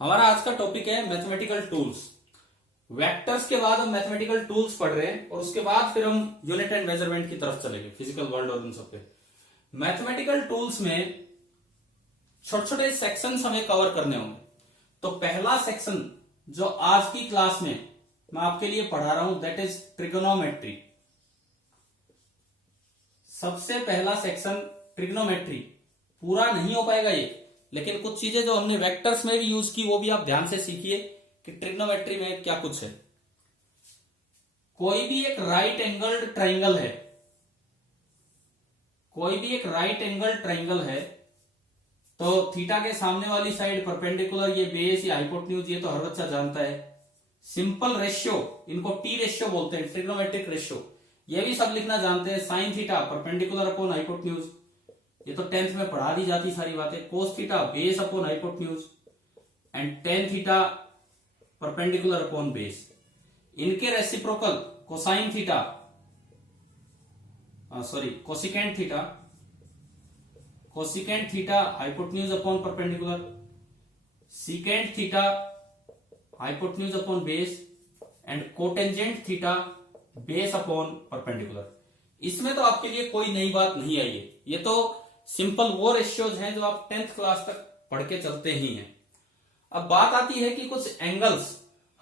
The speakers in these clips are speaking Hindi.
हमारा आज का टॉपिक है मैथमेटिकल टूल्स। वेक्टर्स के बाद हम मैथमेटिकल टूल्स पढ़ रहे हैं और उसके बाद फिर हम यूनिट एंड मेजरमेंट की तरफ चलेंगे, फिजिकल वर्ल्ड और उन सब पे। मैथमेटिकल टूल्स में छोटे छोटे सेक्शंस हमें कवर करने होंगे। तो पहला सेक्शन जो आज की क्लास में मैं आपके लिए पढ़ा रहा हूं दैट इज ट्रिगोनोमेट्री। सबसे पहला सेक्शन ट्रिग्नोमेट्री। पूरा नहीं हो पाएगा ये, लेकिन कुछ चीजें जो हमने वेक्टर्स में भी यूज की वो भी आप ध्यान से सीखिए कि ट्रिग्नोमेट्री में क्या कुछ है। कोई भी एक राइट एंगल्ड ट्राइंगल है, कोई भी एक राइट एंगल ट्राइंगल है, तो थीटा के सामने वाली साइड परपेंडिकुलर, ये बेस या हाइपोटेन्यूज, ये तो हर बच्चा जानता है। सिंपल रेशियो, इनको टी रेशियो बोलते हैं, ट्रिग्नोमेट्रिक रेशियो, ये भी सब लिखना जानते हैं। Sine theta perpendicular upon hypotenuse, ये तो 10th में पढ़ा दी जाती सारी बातें। Cos theta base upon hypotenuse and tan theta perpendicular upon base. इनके reciprocal cosine theta, cosecant theta, cosecant theta hypotenuse upon perpendicular, secant theta hypotenuse upon base and cotangent theta base upon perpendicular. इसमें तो आपके लिए कोई नई बात नहीं आई है, ये तो सिंपल वो रेशियोज हैं जो आप 10th क्लास तक पढ़ के चलते ही हैं। अब बात आती है कि कुछ एंगल्स,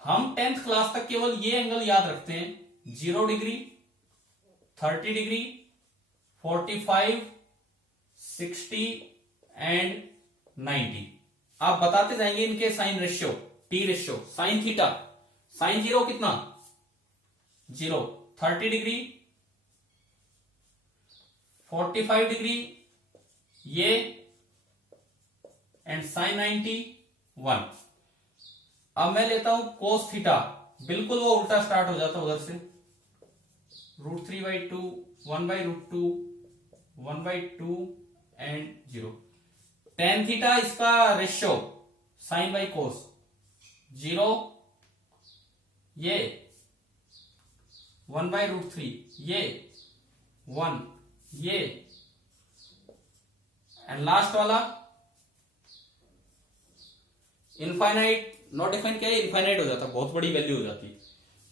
हम 10th क्लास तक केवल ये एंगल याद रखते हैं, 0 डिग्री, 30 डिग्री, 45, 60 एंड 90। आप बताते जाएंगे इनके sine ratio, T ratio. Sine theta, sine 0 कितना, 0, 30 डिग्री, 45 डिग्री ये, एंड साइन 90 1। अब मैं लेता हूं कोस थीटा, बिल्कुल वो उल्टा स्टार्ट हो जाता उधर से, √3/2, 1/√2, 1/2 एंड 0। टेन थीटा इसका रेशियो, साइन बाई कोस, 0 ये, 1/√3 ये, 1 ये, एंड लास्ट वाला इनफाइनाइट। नॉट डिफाइन क्या है, इनफाइनाइट हो जाता, बहुत बड़ी वैल्यू हो जाती।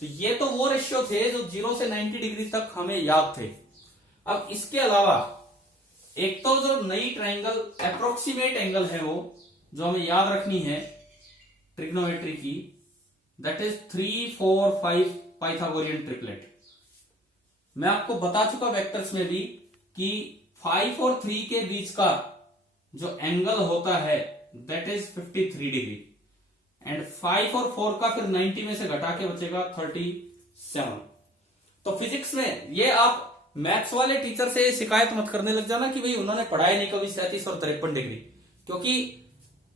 तो ये तो वो रेशियो थे जो 0 से 90 डिग्री तक हमें याद थे। अब इसके अलावा एक तो जो नई ट्राइंगल अप्रोक्सीमेट एंगल है वो जो हमें याद रखनी है ट्रिग्नोमेट्री की, दैट इज 3, 4, 5 पाइथागोरियन ट्रिपलेट। मैं आपको बता चुका वेक्टर्स में भी कि 5 और 3 के बीच का जो एंगल होता है दैट इज 53 डिग्री, एंड 5 और 4 का फिर 90 में से घटा के बचेगा 37। तो फिजिक्स में ये आप मैथ्स वाले टीचर से शिकायत मत करने लग जाना कि भाई उन्होंने पढ़ाया नहीं कभी 37 और 53 डिग्री, क्योंकि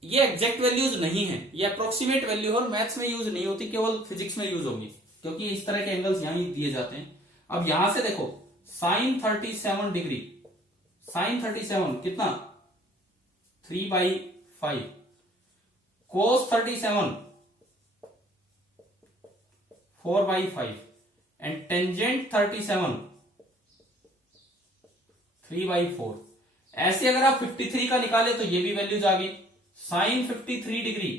ये एग्जैक्ट वैल्यूज नहीं है, ये अप्रोक्सीमेट वैल्यू और मैथ्स में यूज नहीं होती, केवल फिजिक्स में यूज होगी, क्योंकि इस तरह के एंगल्स यहां ही दिए जाते हैं। अब यहां से देखो, साइन 37 डिग्री, साइन 37 कितना, 3/5, कोस 37 4/5 एंड टेंजेंट 37 3/4। ऐसे अगर आप 53 का निकाले तो ये भी वैल्यूज आ गई। Sine 53 degree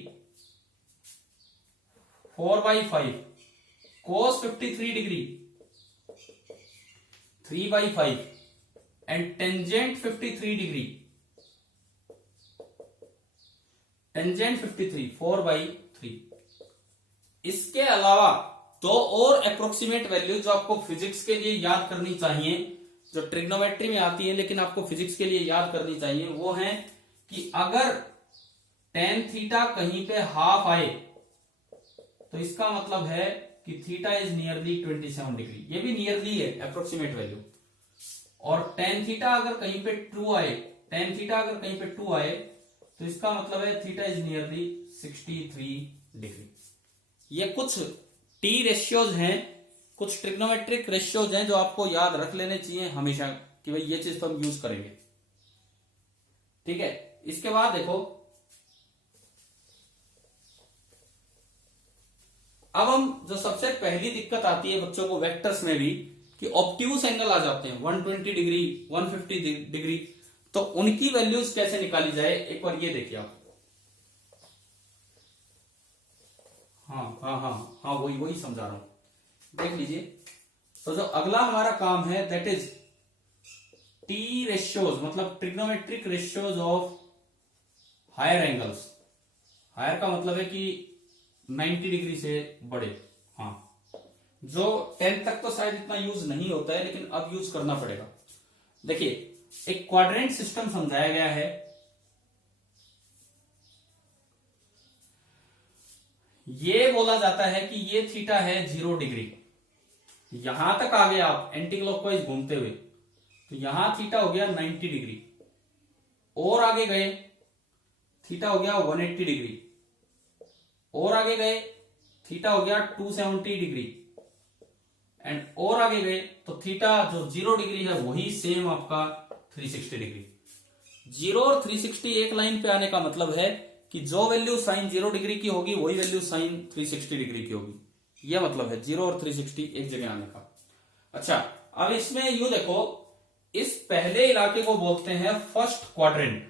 4/5, cos 53 degree 3/5 and tangent 53 degree, tangent 53 4/3। इसके अलावा दो और अप्रोक्सीमेट वैल्यू जो आपको फिजिक्स के लिए याद करनी चाहिए, जो ट्रिग्नोमेट्री में आती है लेकिन आपको फिजिक्स के लिए याद करनी चाहिए, वो है कि अगर टेन थीटा कहीं पे हाफ आए तो इसका मतलब है कि थीटा इज नियरली 27 डिग्री। ये भी नियरली है, अप्रोक्सीमेट वैल्यू। और टेन थीटा अगर कहीं पे 2 आए, टेन थीटा अगर कहीं पे 2 आए तो इसका मतलब है थीटा इज नियरली 63 डिग्री। ये कुछ टी रेशियोज हैं, कुछ ट्रिग्नोमेट्रिक रेशियोज हैं जो आपको याद रख लेने चाहिए हमेशा कि भाई ये चीज तो हम यूज करेंगे, ठीक है। इसके बाद देखो, अब हम जो सबसे पहली दिक्कत आती है बच्चों को वेक्टर्स में भी कि ऑब्ट्यूज एंगल आ जाते हैं, 120 डिग्री, 150 डिग्री। तो उनकी वैल्यूज कैसे निकाली जाए, एक बार ये देखिए आप। हाँ हाँ हाँ हाँ, वही वही समझा रहा हूं, देख लीजिए। तो जो अगला हमारा काम है दैट इज टी रेशियोज, मतलब trigonometric ratios of higher angles. Higher का मतलब है कि 90 डिग्री से बड़े। हाँ, जो 10 तक तो शायद इतना यूज नहीं होता है, लेकिन अब यूज करना पड़ेगा। देखिए, एक क्वाड्रेंट सिस्टम समझाया गया है। ये बोला जाता है कि ये थीटा है 0 डिग्री। यहां तक आ गए आप एंटी क्लॉकवाइज घूमते हुए, तो यहां थीटा हो गया 90 डिग्री, और आगे गए थीटा हो गया 180 डिग्री, और आगे गए थीटा हो गया 270 डिग्री, एंड और आगे गए तो थीटा जो 0 डिग्री है वही सेम आपका 360 डिग्री। 0 और 360 एक लाइन पे आने का मतलब है कि जो वैल्यू साइन 0 डिग्री की होगी वही वैल्यू साइन 360 डिग्री की होगी। यह मतलब है 0 और 360 एक जगह आने का। अच्छा, अब इसमें यू देखो, इस पहले इलाके को बोलते हैं फर्स्ट क्वाड्रेंट।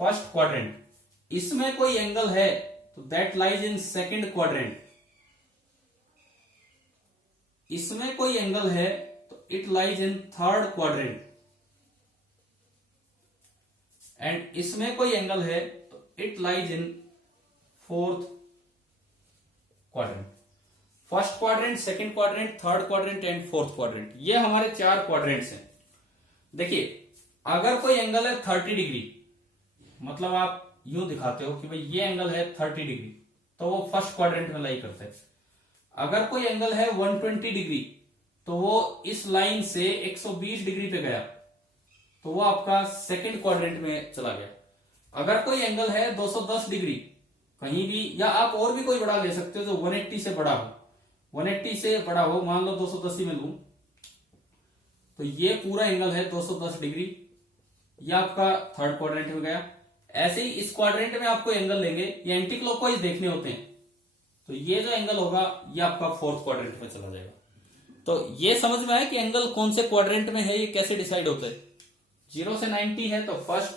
फर्स्ट क्वाड्रेंट, इसमें कोई एंगल है तो that lies in second quadrant. इसमें कोई एंगल है तो it lies in third quadrant, and इसमें कोई एंगल है तो it lies in fourth quadrant. First quadrant, second quadrant, third quadrant and fourth quadrant, ये हमारे 4 क्वाड्रेंट्स हैं। देखिए, अगर कोई एंगल है 30 डिग्री, मतलब आप यूं दिखाते हो कि भाई ये एंगल है 30 डिग्री, तो वो फर्स्ट क्वाड्रेंट में लाई करते हैं। अगर कोई एंगल है 120 डिग्री, तो वो इस लाइन से 120 डिग्री पे गया, तो वो आपका सेकंड क्वाड्रेंट में चला गया। अगर कोई एंगल है 210 डिग्री कहीं भी, या आप और भी कोई बड़ा ले सकते हो जो 180 से बड़ा हो, 180 से बड़ा हो, मान लो 210 ही में लूं, तो ये पूरा एंगल है 210 डिग्री, ये आपका थर्ड क्वाड्रेंट में गया। ऐसे ही इस क्वाड्रेंट में आपको एंगल लेंगे, ये एंटी क्लॉकवाइज देखने होते हैं, तो ये जो एंगल होगा ये आपका फोर्थ क्वाड्रेंट में चला जाएगा। तो ये समझ में आया कि एंगल कौन से क्वाड्रेंट में है, ये कैसे डिसाइड होता है। 0 से 90 है तो फर्स्ट,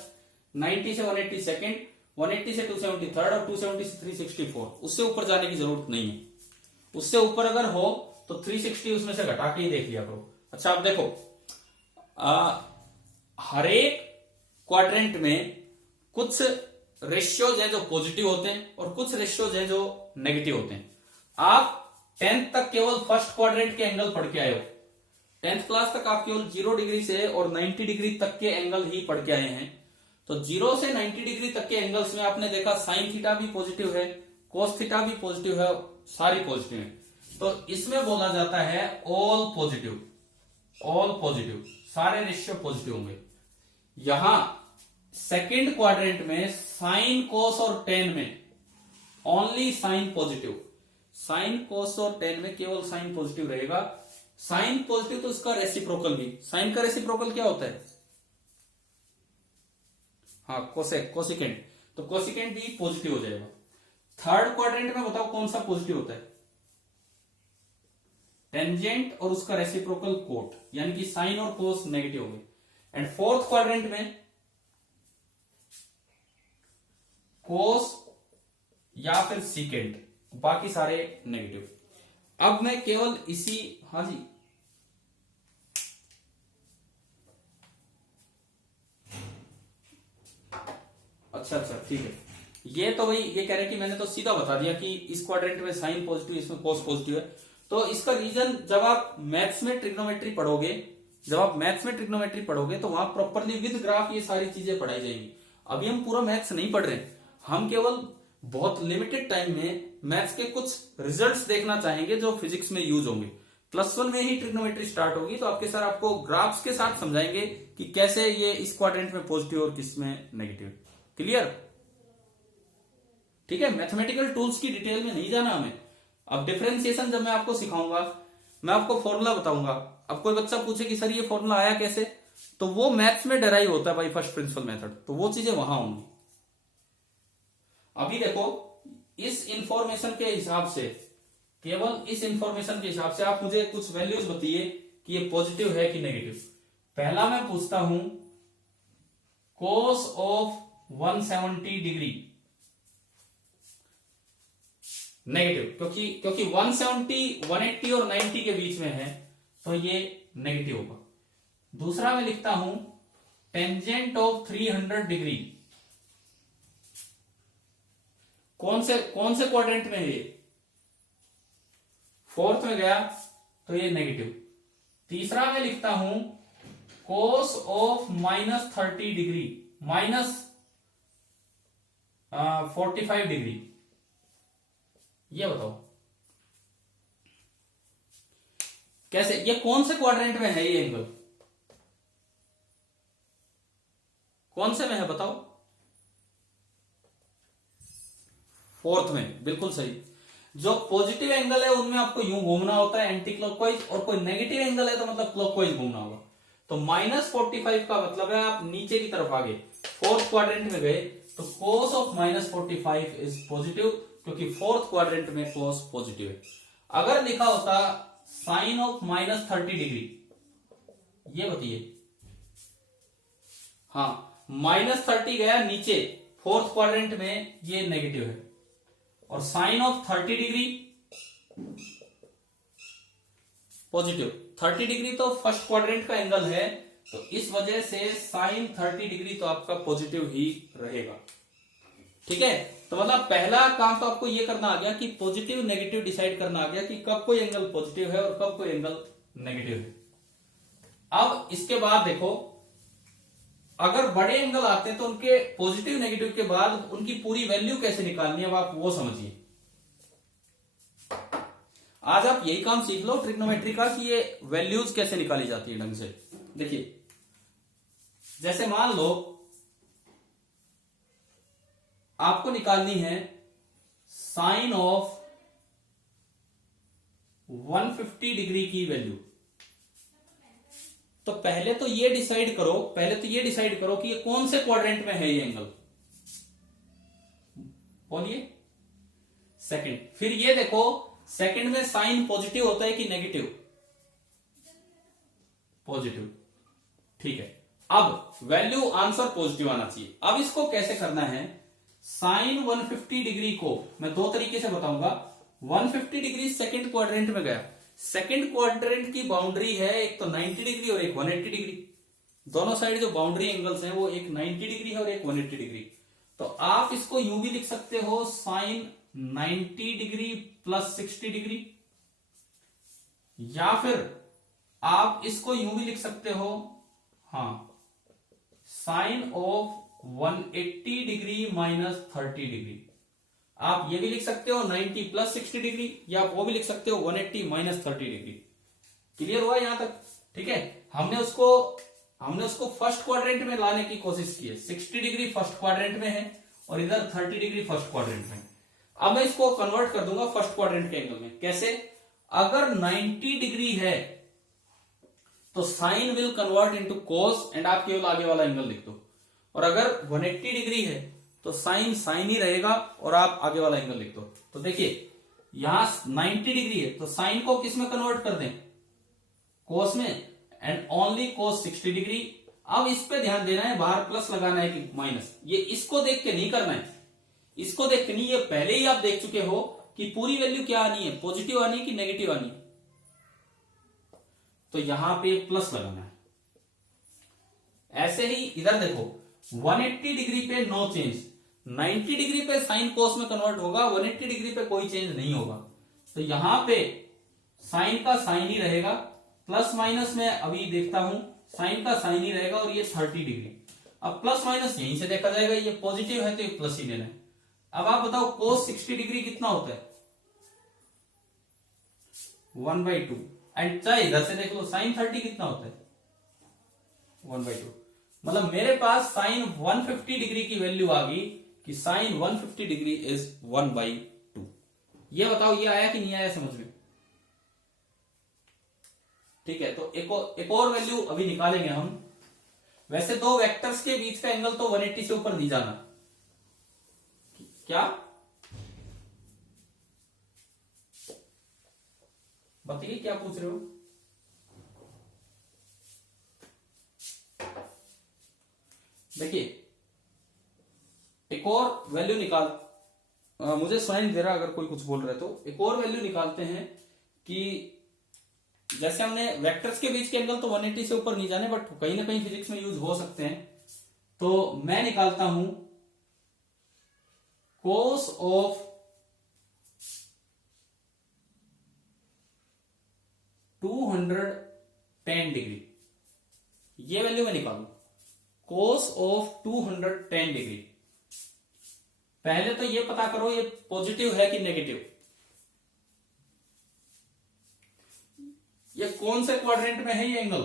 90 से 180 सेकंड, 180 से 270 थर्ड, और 270 से 364। उससे ऊपर जाने की जरूरत नहीं है। उससे ऊपर अगर हो तो 360 उसमें से घटा के ही देख लिया करो। अच्छा, आप देखो, हर एक क्वाड्रेंट में कुछ रेशियोज हैं जो पॉजिटिव होते हैं और कुछ रेशियोज हैं जो नेगेटिव होते हैं। आप 10th तक केवल फर्स्ट क्वाड्रेंट के एंगल पढ़ के आए हो। 10th क्लास तक आप केवल 0 डिग्री से और 90 डिग्री तक के एंगल ही पढ़ के आए हैं। तो 0 से 90 डिग्री तक के एंगल्स में आपने देखा साइन थीटा भी पॉजिटिव है, कोस थीटा भी पॉजिटिव है, सारी पॉजिटिव है। तो इसमें बोला जाता है ऑल पॉजिटिव। ऑल पॉजिटिव, सारे रेशियो पॉजिटिव होंगे। यहां सेकंड क्वाड्रेंट में साइन, कोस और टेन में ओनली साइन पॉजिटिव। साइन, कोस और टेन में केवल साइन पॉजिटिव रहेगा। साइन पॉजिटिव तो उसका रेसिप्रोकल भी। साइन का रेसिप्रोकल क्या होता है? हाँ, कोसेक, कोसिकेंट। तो कोसिकेंट भी पॉजिटिव हो जाएगा। थर्ड क्वाड्रेंट में बताओ कौन सा पॉजिटिव होता है? टेंजेंट और उसका रेसिप्रोकल कोट, यानी कि साइन और कोस नेगेटिव हो गए। एंड फोर्थ क्वाड्रेंट में कोस या फिर सीकेंट, बाकी सारे नेगेटिव। अब मैं केवल इसी, हाँ जी, अच्छा ठीक है। ये तो वही ये कह रहे हैं कि मैंने तो सीधा बता दिया कि इस क्वाड्रेंट में साइन पॉजिटिव, इसमें कोस पॉजिटिव है। तो इसका रीजन जब आप मैथ्स में ट्रिग्नोमेट्री पढ़ोगे, तो वहां प्रॉपरली विद ग्राफ ये सारी चीजें पढ़ाई जाएंगी। अभी हम पूरा मैथ्स नहीं पढ़ रहे, हम केवल बहुत लिमिटेड टाइम में मैथ्स के कुछ रिजल्ट्स देखना चाहेंगे जो फिजिक्स में यूज होंगे। +1 में ही ट्रिग्नोमेट्री स्टार्ट होगी, तो आपके सर आपको ग्राफ्स के साथ समझाएंगे कि कैसे ये इस क्वाड्रेंट में पॉजिटिव और किस में नेगेटिव। क्लियर? ठीक है, मैथमेटिकल टूल्स की डिटेल में नहीं जाना हमें। अब डिफरेंशिएशन जब मैं आपको सिखाऊंगा, मैं आपको फॉर्मूला बताऊंगा। अब कोई बच्चा पूछे कि सर ये फॉर्मूला आया कैसे, तो वो मैथ्स में डेराइव होता है बाय फर्स्ट प्रिंसिपल मेथड, तो वो चीजें वहां होंगी। अभी देखो, इस इंफॉर्मेशन के हिसाब से, केवल इस इंफॉर्मेशन के हिसाब से आप मुझे कुछ वैल्यूज बताइए कि ये पॉजिटिव है कि नेगेटिव। पहला मैं पूछता हूं कोस ऑफ 170 डिग्री नेगेटिव, क्योंकि 170, 180 और 90 के बीच में है तो ये नेगेटिव होगा। दूसरा मैं लिखता हूं टेंजेंट ऑफ 300 डिग्री, कौन से क्वाड्रेंट में है ये? फोर्थ में गया तो ये नेगेटिव। तीसरा मैं लिखता हूं कोस ऑफ -30 डिग्री, -45 डिग्री। ये बताओ कैसे, ये कौन से क्वाड्रेंट में है ये एंगल? कौन से में है बताओ? फोर्थ में, बिल्कुल सही। जो पॉजिटिव एंगल है उनमें आपको यूं घूमना होता है एंटी क्लॉकवाइज, और कोई नेगेटिव एंगल है तो मतलब क्लॉकवाइज घूमना होगा। तो -45 का मतलब है आप नीचे की तरफ आगे फोर्थ क्वाड्रेंट में गए तो कोस ऑफ -45 इज पॉजिटिव, क्योंकि फोर्थ क्वाड्रेंट में कोस पॉजिटिव है। अगर लिखा होता साइन ऑफ -30 डिग्री, ये बताइए, हाँ -30 गया नीचे फोर्थ क्वाड्रेंट में, ये नेगेटिव है, और sine of 30 degree positive. 30 degree तो फर्स्ट क्वाड्रेंट का एंगल है, तो इस वजह से साइन 30 डिग्री तो आपका पॉजिटिव ही रहेगा। ठीक है, तो मतलब पहला काम तो आपको ये करना आ गया कि पॉजिटिव नेगेटिव डिसाइड करना आ गया कि कब कोई एंगल पॉजिटिव है और कब कोई एंगल नेगेटिव है। अब इसके बाद देखो, अगर बड़े एंगल आते हैं तो उनके पॉजिटिव नेगेटिव के बाद उनकी पूरी वैल्यू कैसे निकालनी है, अब आप वो समझिए। आज आप यही काम सीख लो ट्रिग्नोमेट्री का कि ये वैल्यूज कैसे निकाली जाती है ढंग से। देखिए, जैसे मान लो आपको निकालनी है साइन ऑफ 150 डिग्री की वैल्यू, तो पहले तो ये डिसाइड करो कि ये कौन से क्वाड्रेंट में है ये एंगल, बोलिए। सेकंड, फिर ये देखो सेकंड में साइन पॉजिटिव होता है कि नेगेटिव? पॉजिटिव। ठीक है, अब वैल्यू आंसर पॉजिटिव आना चाहिए। अब इसको कैसे करना है, साइन 150 डिग्री को मैं दो तरीके से बताऊंगा। 150 डिग्री सेकंड क्वाड्रेंट में गया, सेकंड क्वाड्रेंट की बाउंड्री है एक तो 90 डिग्री और एक 180 डिग्री। दोनों साइड जो बाउंड्री एंगल्स हैं वो एक 90 डिग्री है और एक 180 डिग्री। तो आप इसको यूं भी लिख सकते हो साइन 90 डिग्री प्लस 60 डिग्री, या फिर आप इसको यूं भी लिख सकते हो, हाँ, sine of 180 degree minus 30 degree. आप ये भी लिख सकते हो 90 प्लस 60 डिग्री, या आप वो भी लिख सकते हो 180 माइनस 30 डिग्री। क्लियर हुआ यहां तक? ठीक है, हमने उसको फर्स्ट क्वाड्रेंट में लाने की कोशिश की है। 60 डिग्री फर्स्ट क्वाड्रेंट में है और इधर 30 डिग्री फर्स्ट क्वाड्रेंट में। अब मैं इसको कन्वर्ट कर दूंगा फर्स्ट क्वाड्रेंट के एंगल में। कैसे? अगर 90 डिग्री है तो sine will convert into cos and आप केवल आगे वाला एंगल लिख दो, और अगर 180 डिग्री है तो साइन ही रहेगा और आप आगे वाला एंगल लिख दो। तो देखिए यहां 90 डिग्री है तो साइन को किस में कन्वर्ट कर दें? कोस में, एंड ओनली कोस 60 डिग्री। अब इस पे ध्यान देना है, बाहर प्लस लगाना है कि माइनस, ये इसको देख के नहीं करना है, इसको देख के नहीं, ये पहले ही आप देख चुके हो कि पूरी वैल्यू क्या आनी है, पॉजिटिव आनी है कि नेगेटिव आनी है। तो यहां पे प्लस लगाना है। ऐसे ही इधर देखो 180 डिग्री पे नो चेंज, 90 डिग्री पे साइन कोस में कन्वर्ट होगा, 180 डिग्री पे कोई चेंज नहीं होगा। तो यहां पे साइन का साइन ही रहेगा, प्लस माइनस में अभी देखता हूं, साइन का साइन ही रहेगा और ये 30 डिग्री। अब प्लस माइनस यहीं से देखा जाएगा, ये पॉजिटिव है तो ये प्लस ही लेना है। अब आप बताओ कोस 60 डिग्री कितना होता है? 1/2। एंड चाहे इधर से देख लो साइन 30 कितना होता है? 1/2। मतलब मेरे पास साइन 150 डिग्री की वैल्यू आ गई कि साइन 150 डिग्री इज 1/2। ये बताओ ये आया कि नहीं आया समझ में? ठीक है, तो एक और वैल्यू अभी निकालेंगे हम। वैसे दो वेक्टर्स के बीच का एंगल तो 180 से ऊपर नहीं जाना। क्या बताइए, क्या पूछ रहे हो? देखिए एक और वैल्यू निकाल, मुझे सुनाई नहीं दे रहा अगर कोई कुछ बोल रहे तो। एक और वैल्यू निकालते हैं कि जैसे हमने वेक्टर्स के बीच के एंगल तो 180 से ऊपर नहीं जाने, बट कहीं ना कहीं फिजिक्स में यूज हो सकते हैं। तो मैं निकालता हूं कोस ऑफ 210 डिग्री, ये वैल्यू मैं निकालू कोस ऑफ 210 डिग्री। पहले तो ये पता करो ये पॉजिटिव है कि नेगेटिव, ये कौन से क्वाड्रेंट में है ये एंगल,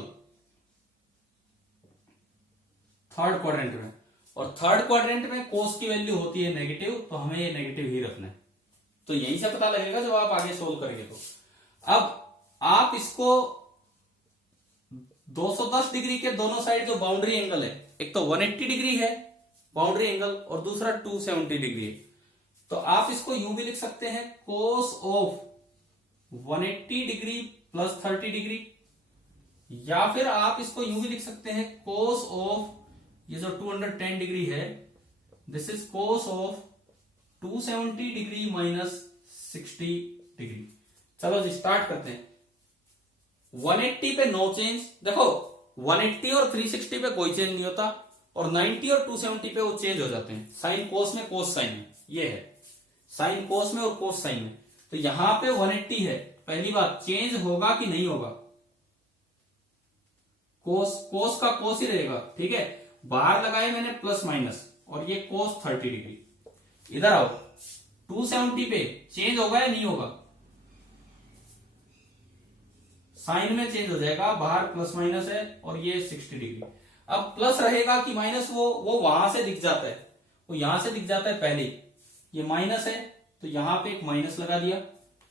थर्ड क्वाड्रेंट में। और थर्ड क्वाड्रेंट में कोस की वैल्यू होती है नेगेटिव, तो हमें ये नेगेटिव ही रखना है। तो यहीं से पता लगेगा जब आप आगे सोल्व करेंगे। तो अब आप इसको 210 डिग्री के दोनों साइड जो बाउंड्री एंगल है, एक तो 180 डिग्री है बाउंड्री एंगल और दूसरा 270 डिग्री है, तो आप इसको यूं भी लिख सकते हैं cos of 180 degree plus 30 degree, या फिर आप इसको यूं भी लिख सकते हैं कोस ऑफ ये जो 210 डिग्री है, this is cos of 270 degree minus 60 degree. चलो जी स्टार्ट करते हैं। 180 पे नो चेंज, देखो 180 और 360 पे कोई चेंज नहीं होता, और 90 और 270 पे वो चेंज हो जाते हैं, साइन कोस में कोस साइन में, ये है साइन कोस में और कोस साइन में। तो यहां पे 180 है, पहली बात चेंज होगा कि नहीं होगा, कोस का कोस ही रहेगा, ठीक है। बाहर लगाए मैंने प्लस माइनस, और ये कोस 30 डिग्री। इधर आओ 270 पे चेंज होगा या नहीं होगा, साइन में चेंज हो जाएगा, बाहर प्लस माइनस है और ये 60 डिग्री। अब प्लस रहेगा कि माइनस, वो वहां से दिख जाता है, वो यहां से दिख जाता है पहले, ये माइनस है तो यहां पे एक माइनस लगा दिया,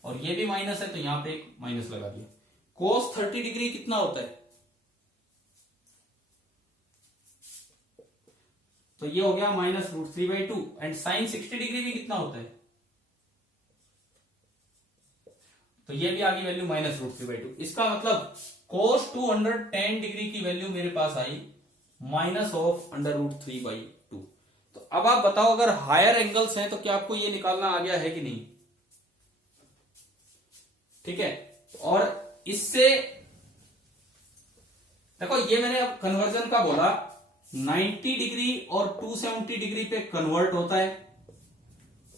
और ये भी माइनस है तो यहां पे एक माइनस लगा दिया। कोस 30 डिग्री कितना होता है, तो ये हो गया -√3/2, एंड साइन 60 डिग्री भी कितना होता है, तो ये भी आ गई वैल्यू -√3/2। इसका मतलब कोस 210 डिग्री की वैल्यू मेरे पास आई -√3/2। तो अब आप बताओ अगर हायर एंगल्स हैं तो क्या आपको ये निकालना आ गया है कि नहीं, ठीक है। और इससे देखो ये मैंने अब कन्वर्जन का बोला, 90 डिग्री और 270 डिग्री पे कन्वर्ट होता है,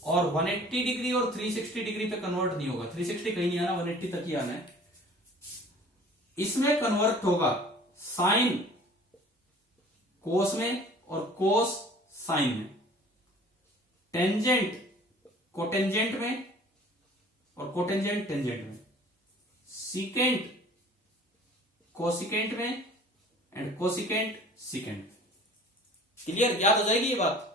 और 180 डिग्री और 360 डिग्री पे कन्वर्ट नहीं होगा। 360 कहीं नहीं आना, 180 तक ही आना है। इसमें कन्वर्ट होगा साइन कोस में और कोस साइन में, टेंजेंट कोटेंजेंट में और कोटेंजेंट टेंजेंट में, सीकेंट कोसिकेंट में एंड कोसिकेंट सीकेंट। क्लियर, याद हो जाएगी ये बात।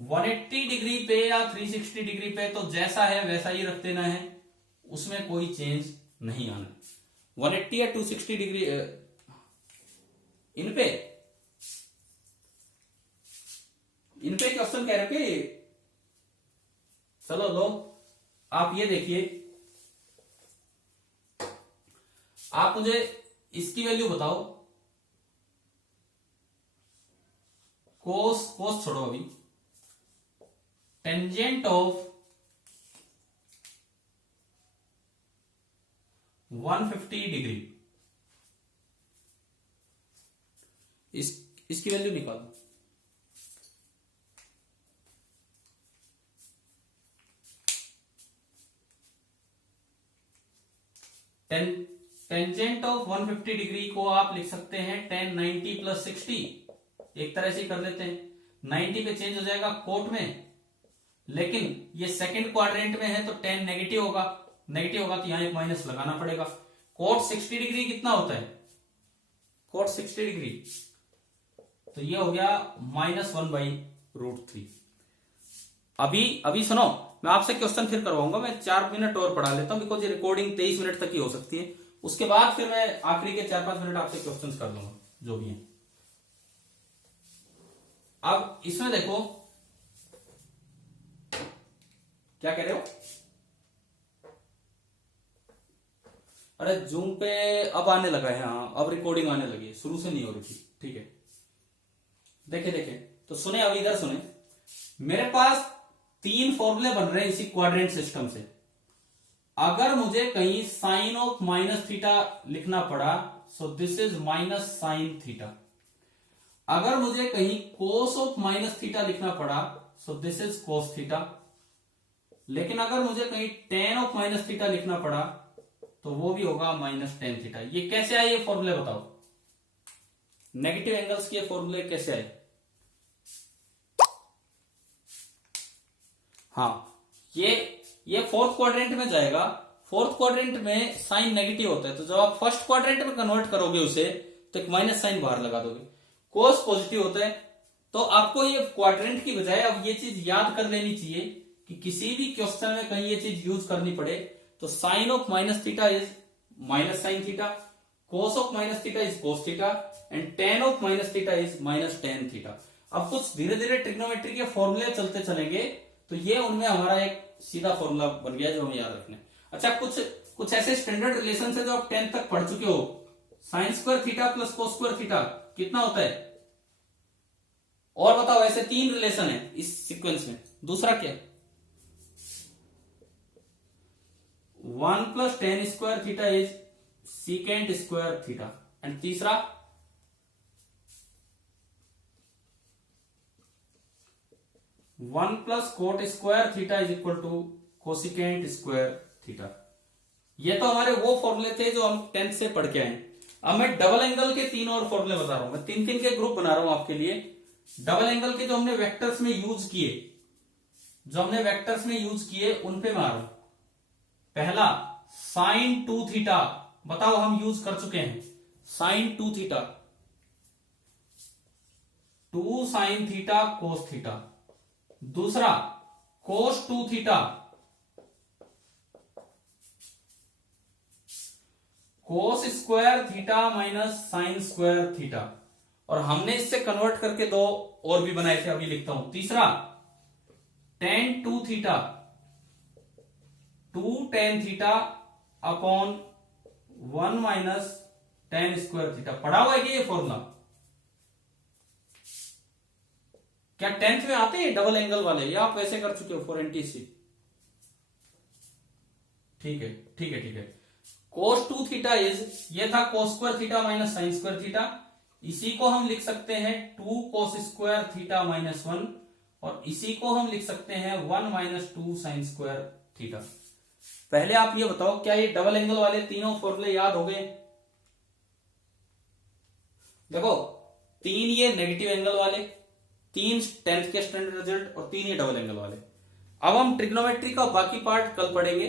180 डिग्री पे या 360 डिग्री पे तो जैसा है वैसा ही रख देना है, उसमें कोई चेंज नहीं आना। 180 या 260 डिग्री इन पे क्वेश्चन कह रहे हो कि चलो लो आप ये देखिए, आप मुझे इसकी वैल्यू बताओ, कोस छोड़ो अभी, टेंजेंट ऑफ 150 डिग्री, इसकी वैल्यू निकालो। टेंजेंट ऑफ 150 डिग्री को आप लिख सकते हैं tan 90 + 60, एक तरह से कर लेते हैं। 90 पे चेंज हो जाएगा कोट में, लेकिन ये सेकंड क्वाड्रेंट में है तो tan नेगेटिव होगा, तो यहां एक माइनस लगाना पड़ेगा। कोट 60 डिग्री कितना होता है, कोट 60 डिग्री, तो ये हो गया -1/√3। अभी सुनो, मैं आपसे क्वेश्चन फिर करवाऊंगा, मैं 4 मिनट और पढ़ा लेता हूं, बिकॉज ये रिकॉर्डिंग 23 मिनट तक ही हो सकती है। उसके बाद फिर मैं आखिरी के 4-5 मिनट आपसे क्वेश्चंस कर दूंगा जो भी है। अब इसमें देखो क्या कह रहे हो, अरे जूम पे अब आने लगा है, हाँ अब रिकॉर्डिंग आने लगी है, शुरू से नहीं हो रही थी, ठीक है। देखे तो सुने, अब इधर सुने। मेरे पास तीन फॉर्मूले बन रहे हैं इसी क्वाड्रेंट सिस्टम से। अगर मुझे कहीं साइन ऑफ माइनस थीटा लिखना पड़ा, so this is minus sine theta. अगर मुझे कहीं कोस ऑफ माइनस थीटा लिखना पड़ा, so this is cos theta. लेकिन अगर मुझे कहीं टेन ऑफ माइनस थीटा लिखना पड़ा तो वो भी होगा माइनस टेन थीटा। ये कैसे आए ये फॉर्मूले बताओ, नेगेटिव एंगल्स के फॉर्मूले कैसे आए? हाँ, ये फोर्थ क्वाड्रेंट में जाएगा। फोर्थ क्वाड्रेंट में साइन नेगेटिव होता है, तो जब आप फर्स्ट क्वाड्रेंट में कन्वर्ट करोगे उसे तो एक माइनस साइन बाहर लगा दोगे। कोस पॉजिटिव होता है, तो आपको ये क्वाड्रेंट की बजाय अब ये चीज याद कर लेनी चाहिए कि किसी भी क्वेश्चन में कहीं ये चीज यूज करनी पड़े तो sine of minus theta is minus sine theta, cos of minus theta is cos theta and tan of minus theta is minus tan theta. अब कुछ धीरे धीरे ट्रिग्नोमेट्री के फॉर्मूले चलते चलेंगे तो ये उनमें हमारा एक सीधा फॉर्मूला बन गया जो हमें याद रखना है। अच्छा, कुछ ऐसे स्टैंडर्ड रिलेशन है जो आप 10th तक पढ़ चुके हो। Sign square theta plus cos square theta कितना होता है? और बताओ, ऐसे तीन रिलेशन है इस सीक्वेंस में। दूसरा क्या है? 1 plus tan square theta is secant square theta and तीसरा 1 plus cot square theta is equal to cosecant square theta. ये तो हमारे वो फॉर्मूले थे जो हम 10th से पढ़ के आए। अब मैं डबल एंगल के तीन और फॉर्मूले बता रहा हूं। मैं तीन तीन के ग्रुप बना रहा हूं आपके लिए। डबल एंगल के जो हमने वेक्टर्स में यूज किए, उन पे मैं आ रहा हूं। पहला साइन 2 थीटा, बताओ हम यूज कर चुके हैं sine 2 theta, 2 sine theta cos theta. दूसरा cos 2 theta, cos square theta minus sine square theta. और हमने इससे कन्वर्ट करके दो और भी बनाए थे, अभी लिखता हूं। तीसरा ten 2 theta, 2 tan theta upon 1 minus ten square theta. पढ़ा हुआ है कि ये फॉर्मूला? क्या 10th में आते हैं डबल एंगल वाले, या आप वैसे कर चुके हो फॉर एनटीसी? ठीक है। कोस 2 थीटा इज, ये था कोस square theta minus sine square theta. इसी को हम लिख सकते हैं 2 कोस स्क्वायर थीटा माइनस 1, और इसी को हम लिख सकते हैं 1 माइनस 2 साइन स्क्वायर थीटा। पहले आप ये बताओ, क्या ये डबल एंगल वाले तीनों फॉर्मूले याद हो गए? देखो, तीन ये नेगेटिव एंगल वाले, तीन 10th के स्टैंडर्ड रिजल्ट, और तीन ये डबल एंगल वाले। अब हम ट्रिग्नोमेट्री का बाकी पार्ट कल पढ़ेंगे।